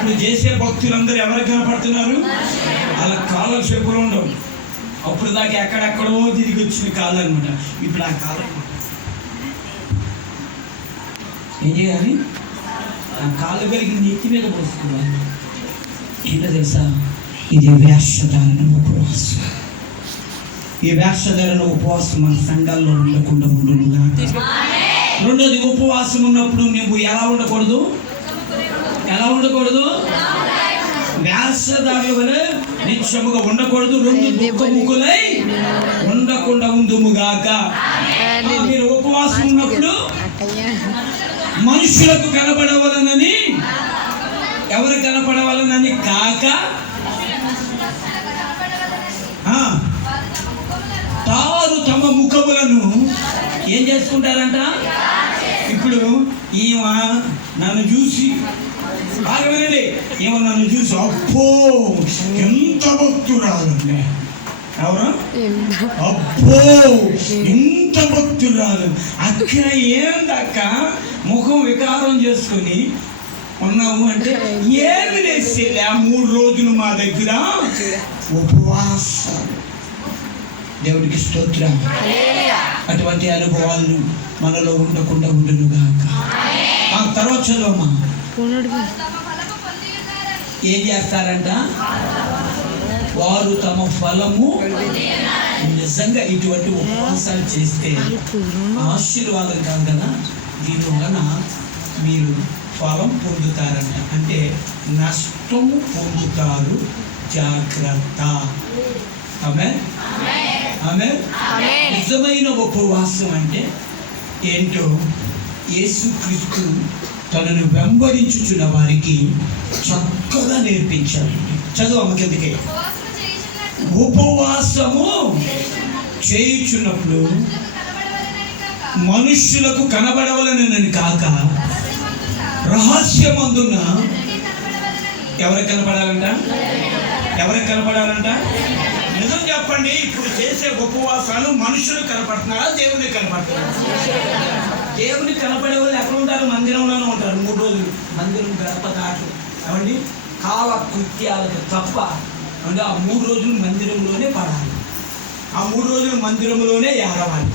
ఇప్పుడు చేసే భక్తులందరూ ఎవరికి కనపడుతున్నారు? వాళ్ళ కాళ్ళ చెప్పులు ఉండవు. అప్పుడు దాకా ఎక్కడెక్కడో తిరిగి వచ్చిన కాళ్ళు అనమాట. ఇప్పుడు ఆ కాళ్ళ ఏం చేయాలి? ఆ కాళ్ళు కలిగి నెత్తి మీద పోసుకోవాలి. ఏంటో తెలుసా? ఇది వేషధారణ ఉపవాసం. ఈ వేషధారణ ఉపవాసం మన సంఘాల్లో ఉండకుండా ఉండుగా. రెండోది, ఉపవాసం ఉన్నప్పుడు నువ్వు ఎలా ఉండకూడదు? వేషధారుల వలె నిత్యముగా ఉండకూడదు. రెండు దుఃఖముఖులై ఉండకుండా ఉందుముగాక. మీరు ఉపవాసం ఉన్నప్పుడు మనుషులకు కనపడవలనని, ఎవరు కనపడవలనని కాక తారు తమ ముఖములను ఏం చేసుకుంటారంట? ఇప్పుడు ఈమె నన్ను చూసి బాగా వినండి, ఏమో నన్ను చూసి అబ్బో ఎంత భక్తురాలండి, ఎవరు అబ్బో ఎంత భక్తురాలు అక్కడ ఏందక్క ముఖం వికారం చేసుకొని ఉన్నాము అంటే ఏమి లేసేది? ఆ 3 రోజులు మా దగ్గర ఉపవాసం. దేవుడికి స్తోత్రం. అటువంటి అనుభవాలు మనలో ఉండకుండా ఉండునుగాక. ఆ తర్వాత చదవమ్మా. ఏం చేస్తారంట? వారు తమ ఫలము. నిజంగా ఇటువంటి ఉపవాసాలు చేస్తే ఆశీర్వాదం కాదు కదా, దీని వలన మీరు ఫలం పొందుతారంట. అంటే నష్టము పొందుతారు, జాగ్రత్త. ఆమేన్. నిజమైన ఉపవాసం అంటే ఏంటో యేసుక్రీస్తు తనను వెంబడించుచున్న వారికి చక్కగా నేర్పించాడు. చదువు కిందకి. ఉపవాసము చేయుచున్నప్పుడు మనుష్యులకు కనబడవలనని కాక రహస్యమందున ఎవరికి కనపడాలంట? నిజం చెప్పండి, ఇప్పుడు చేసే ఉపవాసాలు మనుషులు కనపడుతున్నారా, దేవునికి కనపడుతున్నారా? దేవునికి కనపడే వాళ్ళు ఎక్కడ ఉంటారు? మందిరంలోనే ఉంటారు. 3 రోజులు మందిరం గడప దాటు ఏమండి కాల కృత్యాలకు తప్ప అంటే ఆ 3 రోజులు మందిరంలోనే పడాలి. ఆ 3 రోజులు మందిరంలోనే ఏడవాలి.